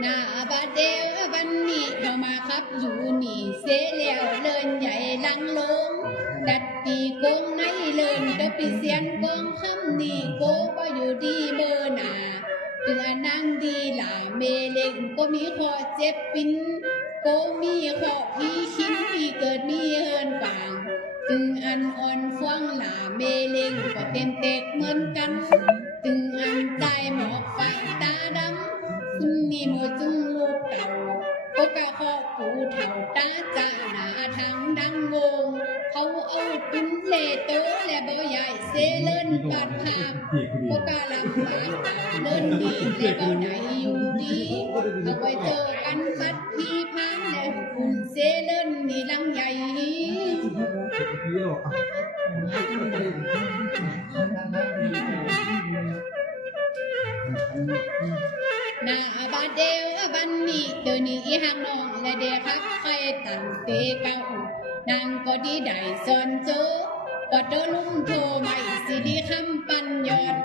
หน้าบาดเดียววันนี้เรามาครับอยู่นี่เสียแล้วเลินใหญ่ลังลงดัดตีโกงในเลินก็ปีเสียนกองคำนี่โกก็อยู่ดีเบอร์หน้าถึงอนั่งดีหล่าเมเล็งก็มีข้อเจ็บปิ้นโกมีข้อพี่ชิ้นที่เกิดมีเฮินป่างถึงอันอ่อนฟ้องหล่าเมเล็งก็เต็มเตกเหมือนกันถึงอันใจหมอกไฟตาดำคุณนี่โมจุงลูกเต่าก็กะข้อปูเถ่าตาจ่าหนาทางดังวงเขาเอาปุ้นเลโตและบ่ใหญ่เซเลินบาดภาพก็กะลำบากเต่าเลินดีและบ่ไหนอยู่ดีเอาไว้เจอกันพัดพี่พันและคุณเซเลินนี่ลังใหญ่หน้าบาดเดียววันนี้เดี๋ยวนี้อีหักน้องและเด็กครับใครตั้งเตะเก่านางก็ดีได้สอนโจก็โดนลุงโทรไม่สิดีคำปัญญอด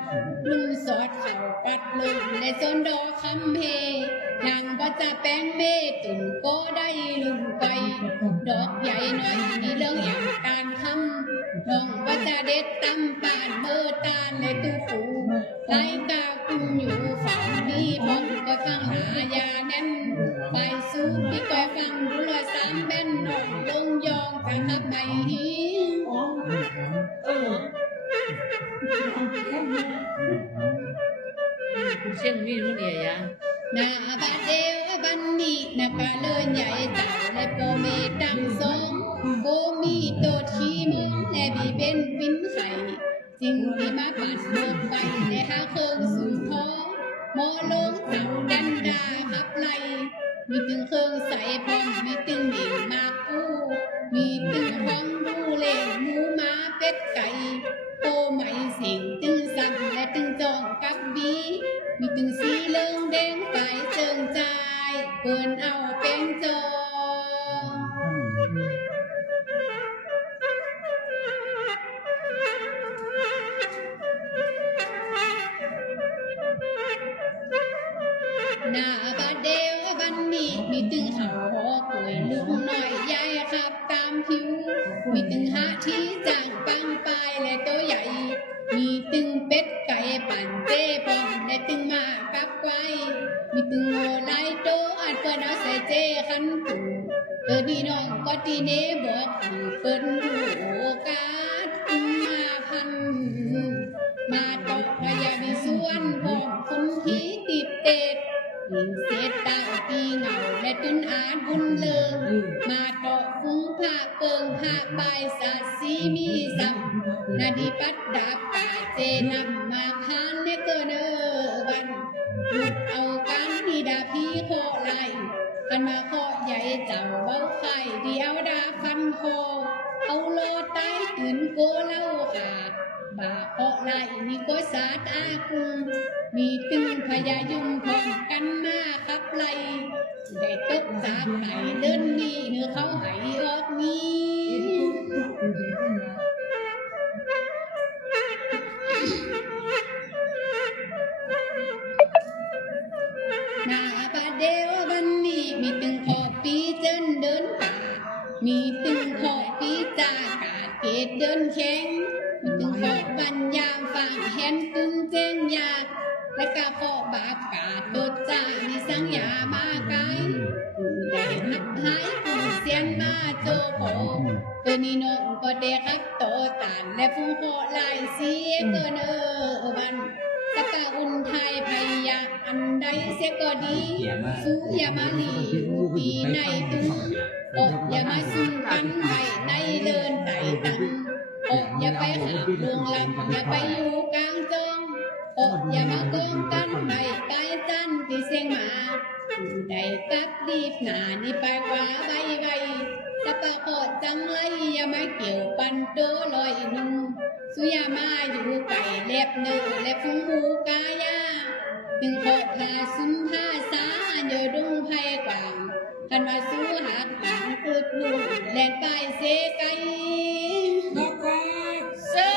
ลุงสอดเข่าปัดลุงและจนดอกคำเพนางก็จะแป้งเมตุ่นก็ได้ลุงไปดอกใหญ่หน่อยนี่เรื่องอย่างการคำน้องก็จะเด็ดตำปานเบอร์ตาลและตู้ฟูไล่กาคุณอยู่ฝั่งนี้ผมก็ฟังหายาแน่นไปสู้พี่ก็ฟังดูลอยสามแบนน้องลงยองกันทับใบเช่นมีรุ่นใหญ่ยังหน้าบาดเดียวบันนี้นักการเลินใหญ่จ่าและโปเมตังสองโกมีโตทีมึงและบีเป็นวินไข่จริงที่มาปัดโบกไปและหาเครื่องสู่ท้องมอลงเต่าดันดาขับไล่มีตึงเครื่องใส่พร้อมมีตึงเหม่งมากอู้มีตึงห้องดูเล่หมูม้าเป็ดไก่โตไหมเสียงตึงสั่นและตึงจองกับบีมีตึงสีเหลืองแดงฝ่ายเจิงใจเปิ่นเอาเป็นจอหน้าบาดเดียววันนี้มีตึงเขาหอป่วยลุกหน่อยยายขับตามผิวมีตึงหาที่จางปังปลายและตัวใหญ่มีตึงเป็ดไก่ปั่นเจ๊ปองและตึงมากับไว้มีตึงโง่ไล่โตอัดเปิดเอาใส่เจ๊ขันตูดีน้องก็ตีเนบอกเปิดดูโอกาสตึงมาพันมาต่อพยาบิสวนบอกคนที่ติดเตดยิงเศษตาตีเงาและตุนอาบุญเลิงมาต่อฟุ้งผ้าเกิงผ้าใบสาสีมีสัมนาดีปัดดาบกาเจนำมาคานเนเกเนอวันหยุดเอาการที่ดาพี่โคไลกันมาโคใหญ่เจ้าเบาไข่เดียวดาพันโคเอาโลใต้ตื่นโกเล่าขาบาเพาะไล่นี่ก็สาตาคุงมีตึงพยายุงพร้อมกันมาขับไล่ได้ตกจากไหนเดินนี่เนื้อเขาหายออกนี้หน้าบาดเดียววันนี้มีตึงขอปีเจินเดินป่ามีตึงขอปีจากาเกตเดินแข็งมีตึงขอบัญญามฟังแหนตึงเจงยากและกะขอบาปกาโดดจ่ามีสังยามาไกลได้หักหายผู้เสียนมาโจโผตัวนี้น้องก็เด็กครับโตตานและฟูโคลายเสียเกินวันตะกะอุ่นไทยพยาอันใดเสียก็ดีสู้อย่ามาลีอุปีในตุ้งอกอย่ามาสู้กันไปในเดินไต่ตังอกอย่าไปหาดวงลับอย่าไปอยู่กลางจงอกอย่ามาโกงกันไปไกลจันที่เสียงมาได้ตัดรีบหนานี่ไปกว่าใบตะปะโคดจังไรอย่ามาเกี่ยวปันโตลอยนุ่งสุยามาอยู่ไก่เล็บเนื้อและฟุ้งหูกายาถึงโคดหาซุ่มผ้าสาโยดุงไพกว่างกันมาสู้หักหางกึดลูกแลนไปเสไกเซ่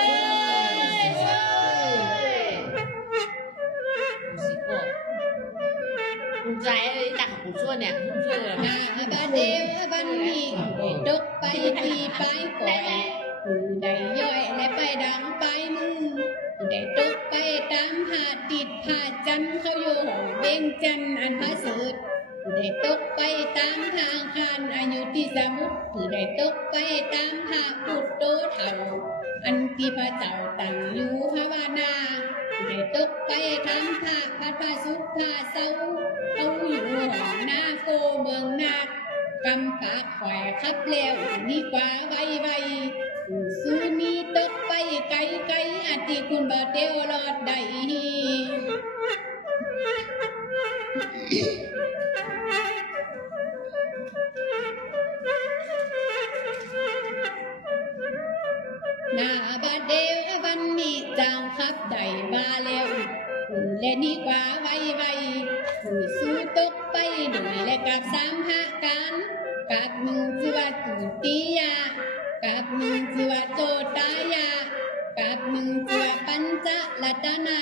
ใจอะไรจากของช่วยเนี่ยช่วยเลย นาบาเดวบันนี้ตกไปตีไปก่อยผู้ใดย่อยและไปดังไปมือผู้ใดตกไปตามหาติดผาจันเขาอยู่หองเบงจันอันพระเสดผู้ใดตกไปตามทางคานอายุที่สมุทรผู้ใดตกไปตามหาปุตโตเถ่าอันที่พระเจ้าตั้งอยู่ภาวนาผู้ใดตกไปทำท่าพัดพาสุขพาเศร้าเอาอยู่หองหน้าโกเมืองนากำปากแขวขับแล้วนี่กว่าไวสูนีตกไปไกลอาทิคุณบ่เตียวรอดได้นาบาเดววันนี้เจ้าขับได้มาแล้วและนี่กว่าไวสู้ตกไปด้วยและกับสามหากันกับหนึ่งชื่อว่าตุติยากับหนึ่งชื่อว่าโจตายากับหนึ่งชื่อว่าปัญจลัตนา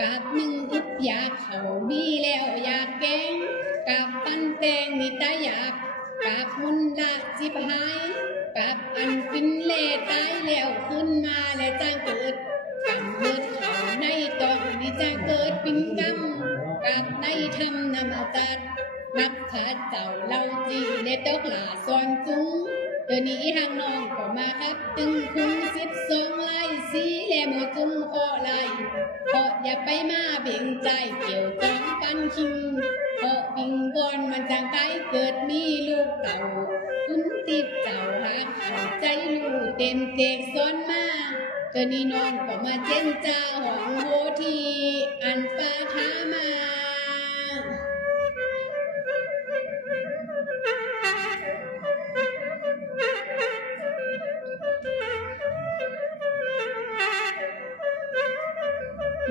กับหนึ่งอุปยาเขามีแล้วอยากแกงกับปันแตงนิตายากับมุนละจิบหายกับอันฟินเล่ตายแล้วขึ้นมาและจ้างเกิดกำเนิดเขาในตองนี่จ้างเกิดปินกำกับในธรรมนามจัดนับพระเจ้าเล่าจีเลตกหลาซ้อนจุ้งเดี๋ยวนี้ทางน้องก็มาครับตึงคุ้ง12 ลายสีแลโมจุ้งขอลายเพราะอย่าไปมาเบ่งใจเกี่ยวจองปันคิงเพราะวิงบอนมันจังไกเกิดมีลูกเต่าคุณติดเจ้าหาเข้าใจลูกเต็มเตกซ้อนมาเดี๋ยวนี้น้องก็มาเจนจ้าหองโหทีอันฟ้าท้ามา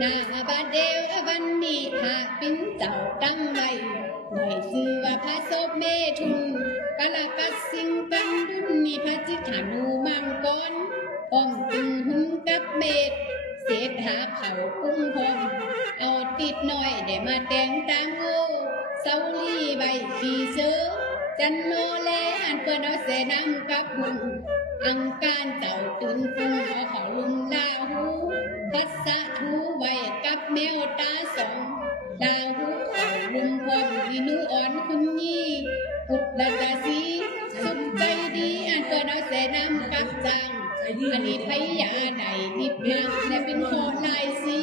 นาบาเดววันนี้หาปิ้นเจ้าตั้งไว้ได้ชื่อว่าพระศพเมถุนกะละกัสสิงกันดุนมีพระจิตฐานูมังกรป้อมตึงหุ่นกับเมฆเศษหาเขากุ้งพองเอาติดหน่อยได้มาแต่งตามโง่เสาลีใบขี่เสือจันโนแลอันเปิ้นเอาเสน้ำกับหุ่นอังการเจ้าตุนฟุ้งเอาเขาลุมลาหูพัสสะทูไว้กับแมวตาสองลาหูเขาลุมพร้อมดินูอ่อนคุณยี่ปุตตะกะสีสุขใจดีอันเปิ้นเอาเสน้ำกับจางอันนี้พยาใดนิบมักและเป็นขอลายสี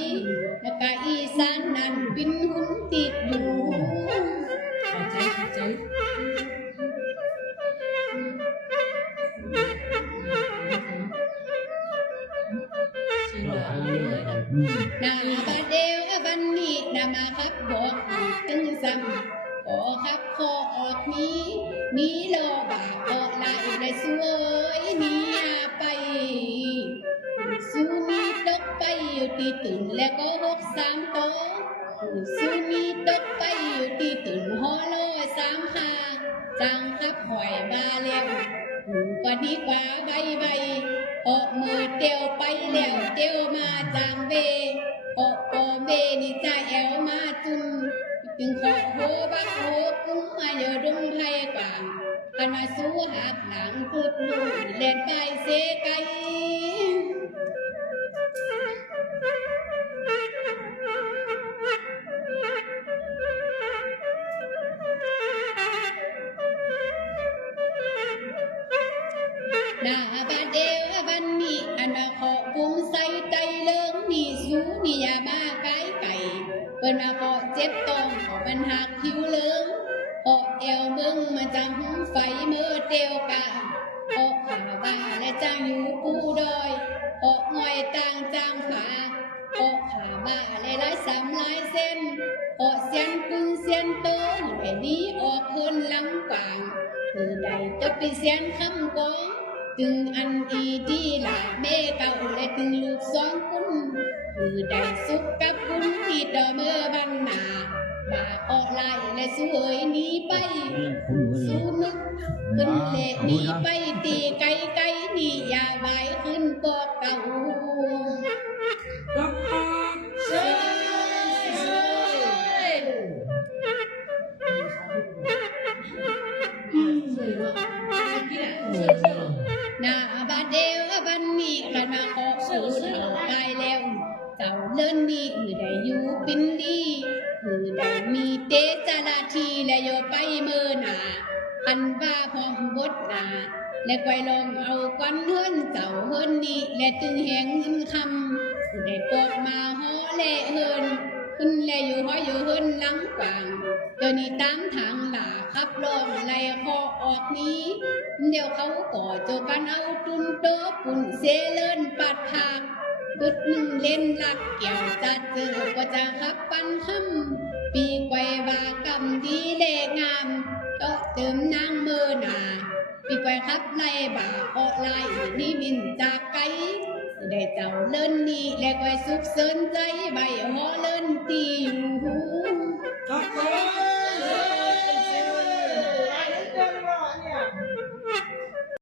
แล้วก็อีสานนั่นเป็นหุ่นติดอยู่ เข้าใจชื่อเลยนะ นาบาเดวบันนี้นามาครับบอกตึงซ้ำขอครับขอออกนี้มีโลบาออกไหลได้สวยมีไปสูมีตกไปอยู่ที่ตุ่นแล้วก็63 โตสูมีตกไปอยู่ที่ตุ่นฮอโล35จังครับหอยบาแล้วก็ดีกว่าใบออกมือเตียวไปแล้วเตียวมาจางเบออกปอเบนี่ใจแอวมาจุนจึงขอโหบักโหกุ้งมาอยู่ดงไทยกว่างอันมาสู้หักหลังพุดลูกเล่นไปเสไกนาบาเดววันนี้อันมาขอกุ้งใส่ใจเลิงนี่สูนี่ยามาไก่เปิ้นมาขอเจ็บตองขอมันหักผิวเลิงขอเอวเบิ้งมาจังหงไฟเมื่อเตียวกะขอขาบ้าและจังอยู่ปูดอยขอหอยต่างจางขาขอขาบ้าและลาย3 ลายเส้นขอเสียนกึ่งเสียนโตให้ดีออกคนลำกลางคือใดจะไปเสียนคำกองตึงอันอีดีหลาเมเก่าและตึงลูก2 คุณคือได้สุขกับคุณที่ต่อเมื่อวันหนาบาออกไล่และสวยหนีไปสู้นึกขึ้นเละหนีไปตีไกลนี่อย่าไว้ขึ้นปอกเก่า ปินดีคือได้มีเตจาราทีและโยไปเมื่อหนาอันว่าพร้อมบทหนาและไกวลองเอาควันเฮิรนเจ้าเฮิรนดีและตึงแหงเงินคำได้ปอกมาห่อและเฮิรนขึ้นและอยู่ห้อยอยู่เฮิรนหลังกวางเดี๋ยวนี้ตามทางหลาขับลองไล่คอออกนี้เดี๋ยวเขาก่อโจกันเอาตุนโตปุ่นเซเลินปัดผากดุดหนึ่งเล่นลักเกี่ยวจัดเจอก็จะขับปันคำปีไกวว่ากำดีแดงามก็เติมนางเมื่อหนาปีไกวขับไล่บ่าเกาะไล่นี่บินจากไกลได้เจ้าเลินนี่และไกวสุขเสริญใจใบหอเลินตีอยู่